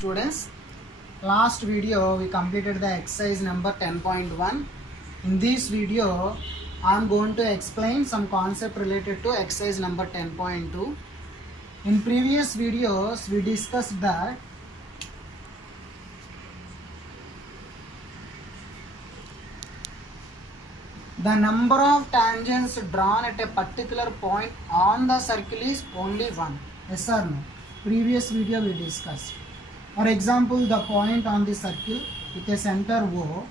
Students, last video we completed the exercise number 10.1. In this video I am going to explain some concept related to exercise number 10.2. In previous videos we discussed that the number of tangents drawn at a particular point on the circle is only one. Yes or no? Previous video we discussed. For example, the point on the circle with a center O,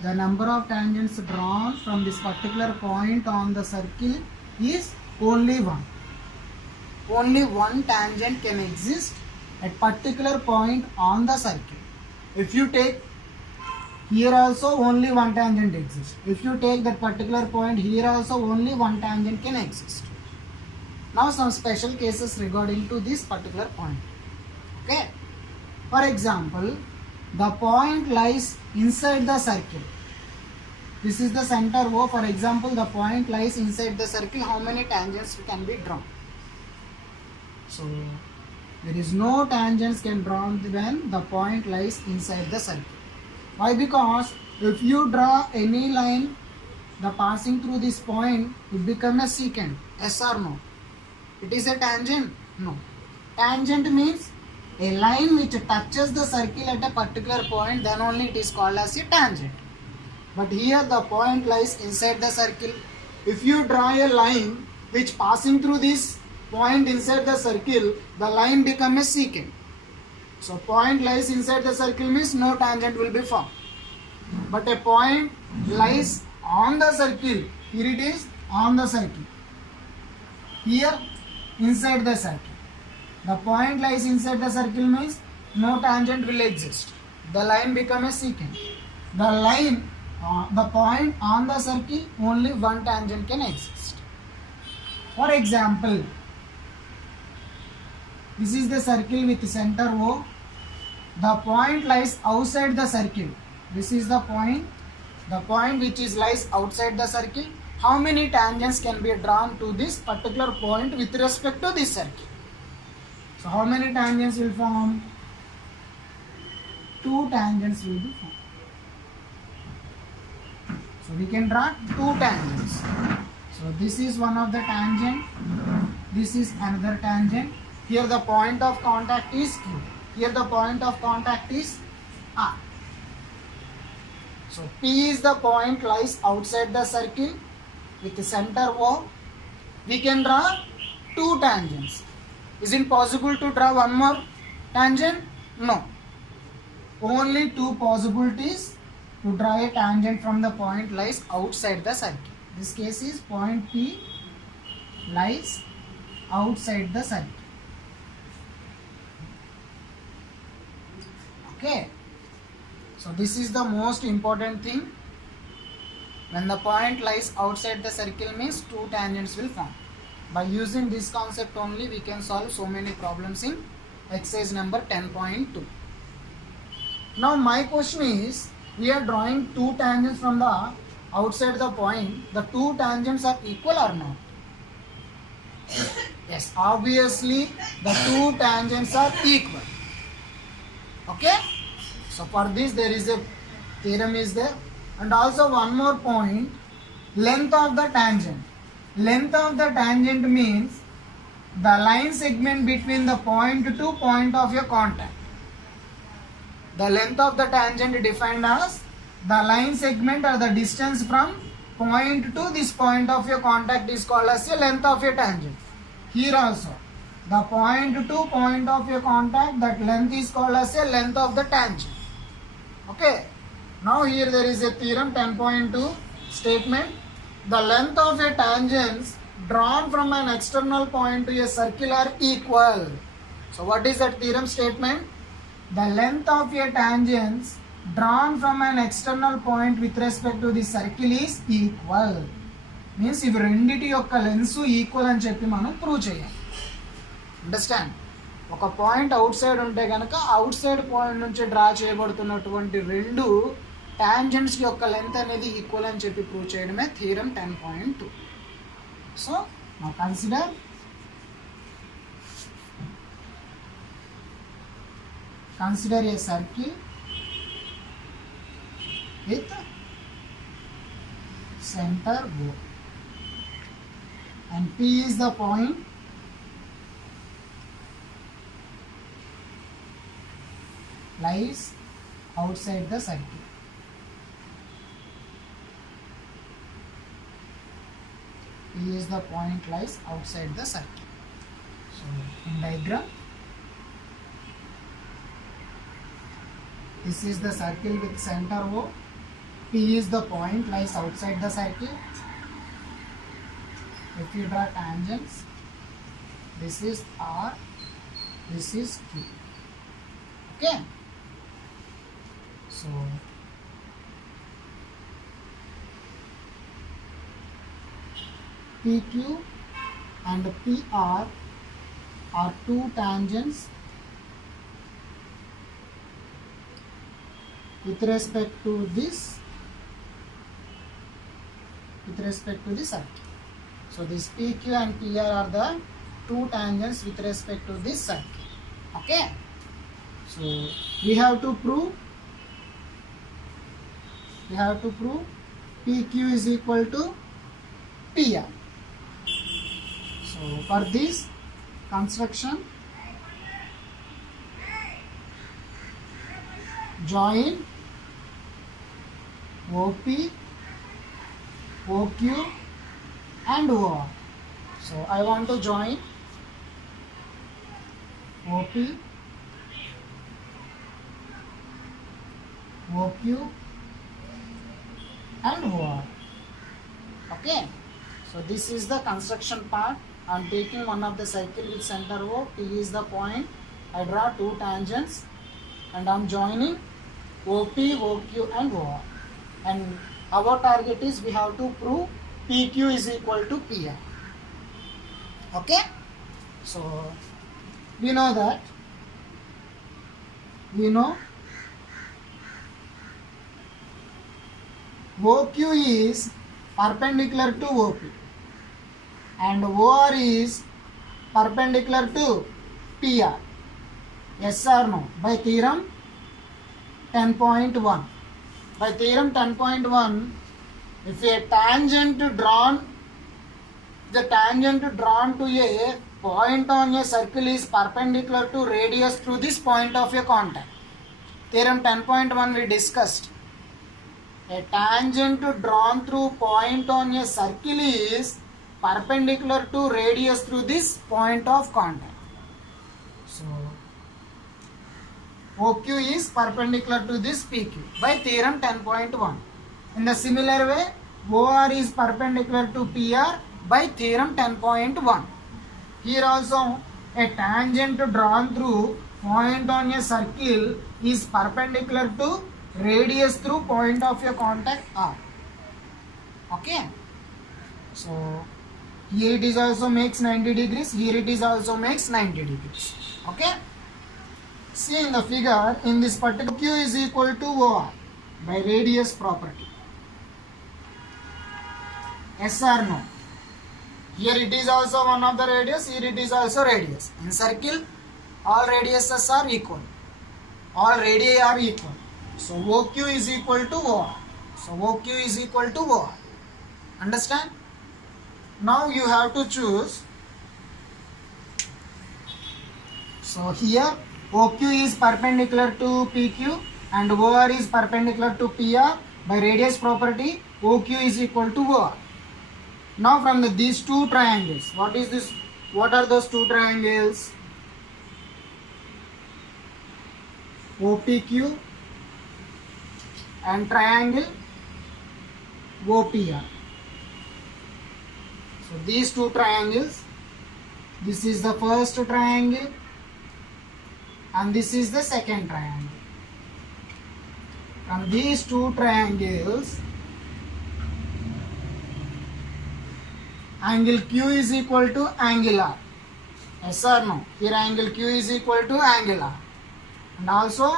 the number of tangents drawn from this particular point on the circle is only one. Only one tangent can exist at particular point on the circle. If you take here also only one tangent exists. If you take that particular point here also only one tangent can exist. Now some special cases regarding to this particular point. Okay. For example, the point lies inside the circle. This is the center O. For example, the point lies inside the circle. How many tangents can be drawn? So, there is no tangents can drawn when the point lies inside the circle. Why? Because if you draw any line, the passing through this point, it becomes a secant. Yes or no? It is a tangent? No. Tangent means a line which touches the circle at a particular point, then only it is called as a tangent. But here the point lies inside the circle. If you draw a line which passing through this point inside the circle, the line becomes a secant. So point lies inside the circle means no tangent will be formed. But a point lies on the circle. Here it is on the circle. Here inside the circle. The point lies inside the circle means no tangent will exist. The line becomes a secant. The point on the circle, only one tangent can exist. For example, this is the circle with center O. The point lies outside the circle. This is the point. The point which is lies outside the circle. How many tangents can be drawn to this particular point with respect to this circle? So how many tangents will form? Two tangents will be formed. So we can draw two tangents. So this is one of the tangent. This is another tangent. Here the point of contact is Q. Here the point of contact is R. So P is the point lies outside the circle with the center O. We can draw two tangents. Is it possible to draw one more tangent? No. Only two possibilities to draw a tangent from the point lies outside the circle. This case is point P lies outside the circle. Okay. So this is the most important thing. When the point lies outside the circle means two tangents will form. By using this concept only we can solve so many problems in exercise number 10.2. Now my question is, we are drawing two tangents from the outside the point. The two tangents are equal or not? Yes, obviously the two tangents are equal. Okay? So for this there is a theorem is there. And also one more point, length of the tangent. Length of the tangent means the line segment between the point to point of your contact. The length of the tangent defined as the line segment or the distance from point to this point of your contact is called as the length of your tangent. Here also, the point to point of your contact, that length is called as the length of the tangent. Okay. Now here there is a theorem 10.2 statement. The length of a tangents drawn from an external point to a circle are equal. So what is that theorem statement? The length of a tangents drawn from an external point with respect to the circle is equal. Means if రెండిటి యొక్క lens equal అని చెప్పి మనం prove చేయాలి. Understand? ఒక point out side ఉంటే కనుక out side point నుంచి డ్రా చేయబడుతున్నటువంటి రెండు tangents యొక్క లెంత్ అనేది ఈక్వల్ అని చెప్పి ప్రూవ్ చేయడమే theorem 10.2. So now consider consider a circle with center O, and P is the point lies outside the circle. P is the point lies outside the circle. So in diagram, this is the circle with center O. P is the point lies outside the circle. If you draw tangents, this is R, this is Q. Okay. So PQ and PR are two tangents with respect to this circle. So this PQ and PR are the two tangents with respect to this circle. Okay. So we have to prove PQ is equal to PR. So for this construction, join OP, OQ and OR. So I want to join OP, OQ and OR. Okay. So this is the construction part. I am taking one of the circle with center O. P is the point. I draw two tangents and I am joining OP, OQ and OR. And our target is we have to prove PQ is equal to PR. Okay. So we know that. OQ is perpendicular to OP and OR is perpendicular to PR. Yes or no? By theorem 10.1. By theorem 10.1, if a tangent drawn to a point on a circle is perpendicular to radius through this point of a contact. Theorem 10.1 we discussed. A tangent drawn through point on a circle is perpendicular to radius through this point of contact. So OQ is perpendicular to this PQ by theorem 10.1. In the similar way, OR is perpendicular to PR by theorem 10.1. Here also a tangent drawn through point on a circle is perpendicular to radius through point of your contact R. Okay. So here it is also makes 90 degrees. Here it is also makes 90 degrees. Okay. See in the figure, in this particular Q is equal to OR by radius property. Yes or no? Here it is also one of the radius. Here it is also radius. In circle, all radiuses are equal. All radii are equal. So OQ is equal to OR. So OQ is equal to OR. Understand? Now you have to choose. So here OQ is perpendicular to PQ and OR is perpendicular to PR. By radius property, OQ is equal to OR. Now from these two triangles, what is this? What are those two triangles? OPQ and triangle OPR. So these two triangles, this is the first triangle and this is the second triangle. From these two triangles, angle Q is equal to angle R. Yes or no? Here angle Q is equal to angle R. And also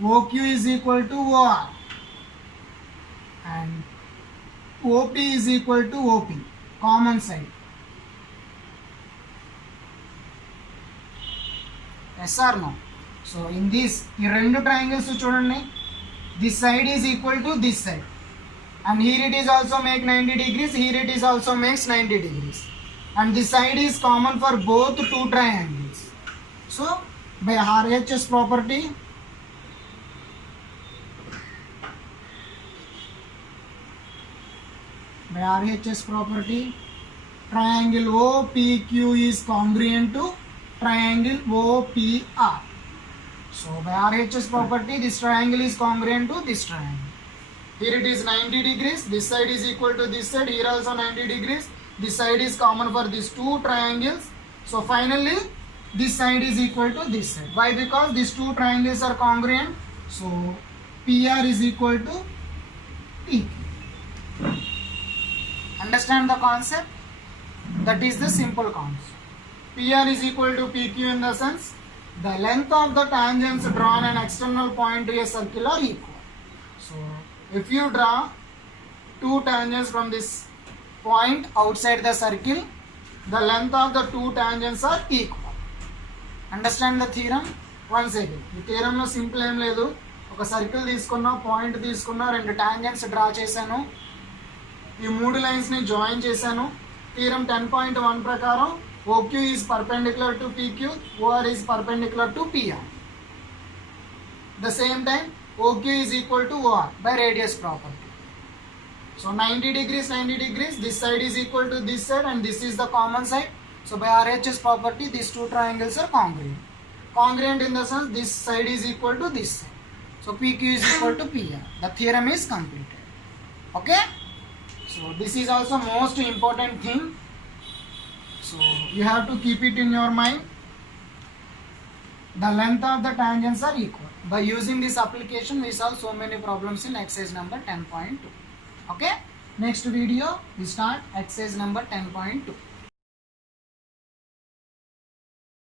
OQ is equal to OR. And OP is equal to OP. Common side. Yes or no? So in this ఈ రెండు triangles చూడండి, this side is equal to this side, and here it is also make 90 degrees, here it is also makes 90 degrees, and this side is common for both two triangles. So by RHS property, triangle OPQ is congruent to triangle OPR. So by RHS property, this triangle is congruent to this triangle. Here it is 90 degrees, this side is equal to this side, here also 90 degrees, this side is common for these two triangles. So finally this side is equal to this side. Why? Because these two triangles are congruent. So PR is equal to PQ. Understand the concept? That is the simple concept. PR is equal to PQ in the sense the length of the tangents drawn an external point to a circle are equal. So if you draw two tangents from this point outside the circle, the length of the two tangents are equal. Understand the theorem? Once again, ఈ థియరంలో simple ఏం లేదు, ఒక circle తీసుకున్నా, point తీసుకున్నా, రెండు tangents draw చేశాను, ఈ మూడు లైన్స్ని జాయిన్ చేశాను. థియరం 10.1 ప్రకారం OQ is perpendicular to PQ, OR is perpendicular to PR. The same time OQ is equal to OR by radius property. So 90 degrees, 90 degrees, this side is equal to this side and this is the common side. So by RHS property, these two triangles are congruent. Congruent in the sense this side is equal to this side. So PQ is equal to PR. The theorem is completed. Okay? So this is also most important thing. So you have to keep it in your mind. The length of the tangents are equal. By using this application, we solve so many problems in exercise number 10.2. Okay? Next video, we start exercise number 10.2.